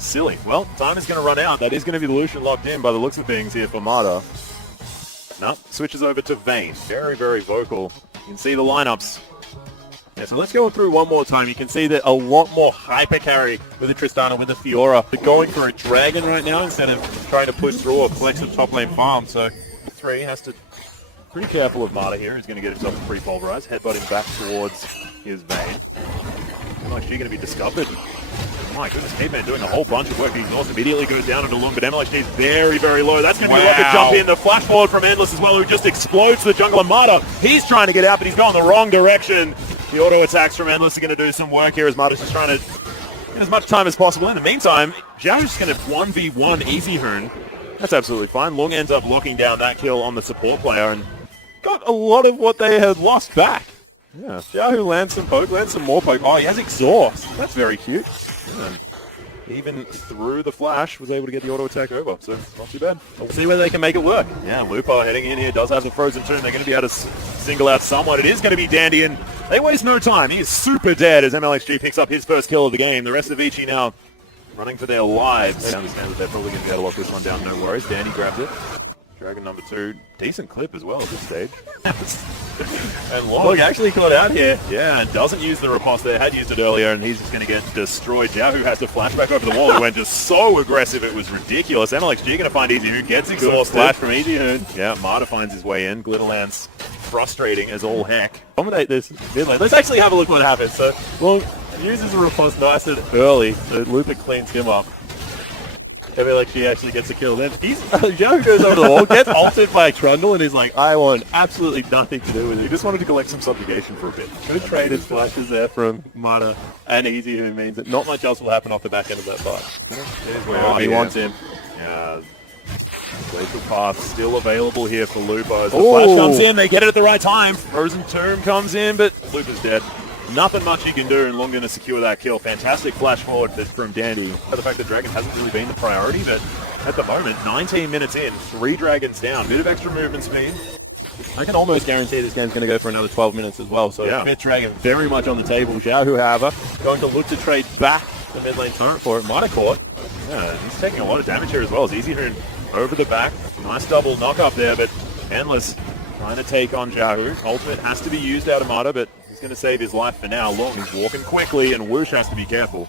Silly. Well, time is going to run out. That is going to be the Lucian locked in by the looks of things here for Mata. No, switches over to Vayne. Very, very vocal. You can see the lineups. Yeah, so let's go through one more time. You can see that a lot more hyper carry with the Tristana, with the Fiora. They're going for a dragon right now instead of trying to push through or flex a top lane farm. So 3 has to pretty careful of Mata here. He's going to get himself a free pulverize, headbutting back towards his Vayne. Like she's going to be discovered. My goodness, Caveman doing a whole bunch of work. The exhaust immediately goes down into Loom, but MLHD is very, very low. That's going to be a rocket jump in. The flash forward from Endless as well, who just explodes the jungle. And Mata, he's trying to get out, but he's going the wrong direction. The auto attacks from Endless are going to do some work here as Mata's just trying to get as much time as possible. In the meantime, Zhao's just going to 1v1 EasyHoon. That's absolutely fine. Lung ends up locking down that kill on the support player and got a lot of what they had lost back. Yeah, Zhao lands some poke, lands some more poke. Oh, he has exhaust. That's very cute. And even through the flash, was able to get the auto attack over, so not too bad. We'll see whether they can make it work. Yeah, Lupa heading in here does have the Frozen Tomb. They're going to be able to single out someone. It is going to be Dandy, and they waste no time. He is super dead as MLXG picks up his first kill of the game. The rest of Vici now running for their lives. They understand that they're probably going to be able to lock this one down, no worries. Dandy grabs it. Dragon number 2, decent clip as well at this stage. And Look actually caught out here. Yeah, and doesn't use the riposte there. Had used it earlier, and he's just going to get destroyed. Zhao, who has to flash back over the wall, who went just so aggressive, it was ridiculous. MLXG going to find EasyHoon, gets exhausted. Flash from EasyHoon. Yeah, Mata finds his way in. Glitterland's frustrating as all heck. Dominate this mid lane. Let's actually have a look what happens. So, Long uses the riposte nice and early, so Lupa cleans him up. I feel like she actually gets a kill. Then Zhao goes over the wall, gets ulted by Trundle, and is like, I want absolutely nothing to do with it. He just wanted to collect some subjugation for a bit. Good traded flashes there from Mata and EasyHoon means that not much else will happen off the back end of that fight. He wants him. Yeah. Glacial Path still available here for Lupa. As the flash comes in, they get it at the right time. Frozen Tomb comes in, but Lupa's dead. Nothing much he can do, and Long going to secure that kill. Fantastic flash forward from Dandy. The fact that Dragon hasn't really been the priority, but at the moment, 19 minutes in, 3 Dragons down. Bit of extra movement speed. I can almost guarantee this game's going to go for another 12 minutes as well. So yeah. 5th Dragon very much on the table. Zhao, however, going to look to trade back the mid lane turret for it. Might have caught. Yeah, he's taking a lot of damage here as well as EasyHoon over the back. Nice double knock up there, but Endless trying to take on Zhao. Ultimate has to be used out of Mata, but going to save his life for now. Long is walking quickly, and Whoosh has to be careful.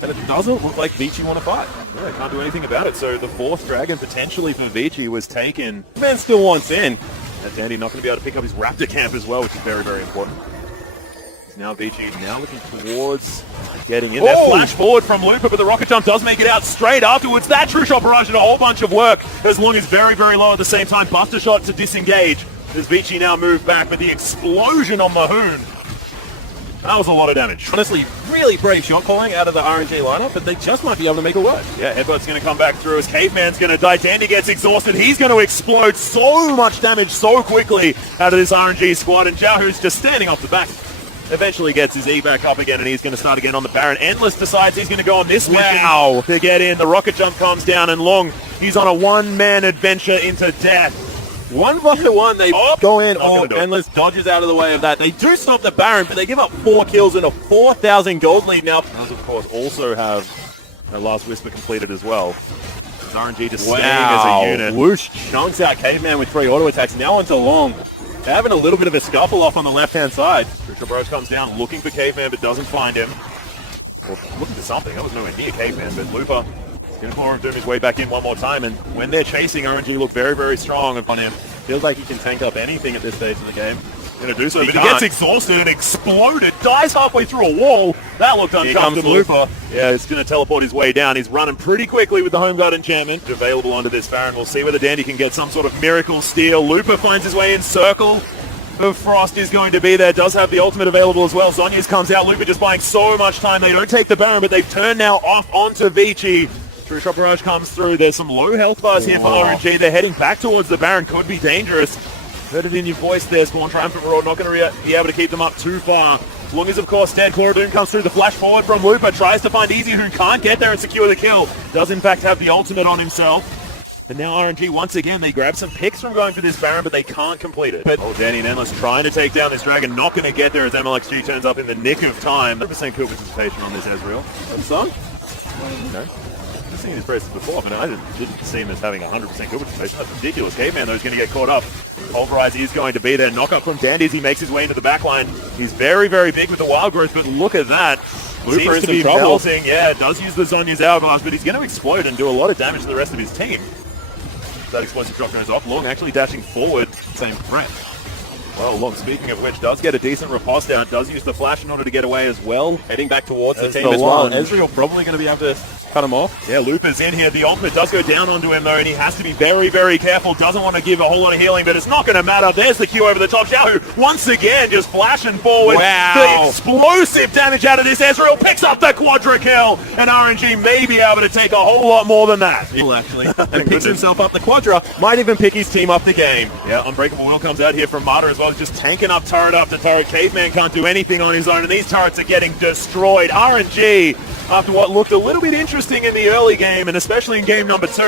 And it doesn't look like Vici want to fight. Yeah, can't do anything about it. So the 4th Dragon potentially for Vici was taken. The man still wants in. And Dandy not going to be able to pick up his Raptor camp as well, which is very, very important. Now Vici now looking towards getting in there. Flash forward from Lupa, but the rocket jump does make it out straight afterwards. That true shot barrage and a whole bunch of work. As Long is very, very low at the same time. Buster shot to disengage. As Vici now moved back, but the explosion on Mahoon. That was a lot of damage. Honestly, really brave shot calling out of the RNG lineup, but they just might be able to make it work. Yeah, Headbutt's going to come back through as Caveman's going to die. Dandy gets exhausted. He's going to explode. So much damage so quickly out of this RNG squad, and Zhao, who's just standing off the back, eventually gets his E back up again, and he's going to start again on the Baron. Endless decides he's going to go on this mission to get in. The rocket jump comes down, and Long, he's on a one-man adventure into death. 1v1, they go in. Endless dodges out of the way of that. They do stop the Baron, but they give up 4 kills and a 4,000 gold lead now. Does, of course, also have their last Whisper completed as well. As RNG just staying as a unit. Whoosh chunks out Caveman with 3 auto attacks. Now onto Long. They're having a little bit of a scuffle off on the left-hand side. Crucial Bros comes down looking for Caveman, but doesn't find him. Well, looking for something. That was nowhere near Caveman, but Lupa going to pour him his way back in one more time, and when they're chasing, RNG look very, very strong upon him. Feels like he can tank up anything at this stage of the game. Going to do so, but he gets exhausted and exploded. Dies halfway through a wall. That looked uncomfortable. Here comes Lupa. Yeah, it's going to teleport his way down. He's running pretty quickly with the Home Guard enchantment available onto this Baron. We'll see whether Dandy can get some sort of miracle steal. Lupa finds his way in circle. The Frost is going to be there. Does have the ultimate available as well. Zhonya's comes out. Lupa just buying so much time. They don't take the Baron, but they've turned now off onto Vici. True Shot Barrage comes through. There's some low health bars here for RNG. They're heading back towards the Baron. Could be dangerous. Heard it in your voice there, Spawn. Triumphant Roar. Not going to be able to keep them up too far. Long is, of course, dead. Chlorodoom comes through. The flash forward from Lupa. Tries to find EasyHoon. Can't get there and secure the kill. Does, in fact, have the ultimate on himself. And now RNG, once again, they grab some picks from going for this Baron, but they can't complete it. Danny and Endless trying to take down this Dragon. Not going to get there as MLXG turns up in the nick of time. 100% kill participation on this Ezreal. And son? You know, I've seen his presses before, but I didn't see him as having 100% good participation. That's ridiculous. Caveman, though, is going to get caught up. Pulverize is going to be there. Knock up from Dandy as he makes his way into the backline. He's very, very big with the wild growth, but look at that. Looper Seems to be melting. Yeah, does use the Zonya's Hourglass, but he's going to explode and do a lot of damage to the rest of his team. That explosive drop goes off. Long actually dashing forward. Same threat. Well, Long, speaking of which, does get a decent riposte down. Does use the flash in order to get away as well. Heading back towards the team as well. Ezreal probably going to be able to cut him off. Yeah, Looper's in here. The ultimate does go down onto him, though, and he has to be very, very careful. Doesn't want to give a whole lot of healing, but it's not going to matter. There's the Q over the top. Xiaohu, once again, just flashing forward. Wow. The explosive damage out of this. Ezreal picks up the quadra kill, and RNG may be able to take a whole lot more than that. Actually, and picks himself up the quadra. Might even pick his team up the game. Yeah, Unbreakable Will comes out here from Mata as well. He's just tanking up turret after turret. Caveman can't do anything on his own, and these turrets are getting destroyed. RNG, after what looked a little bit interesting in the early game, and especially in game number 2.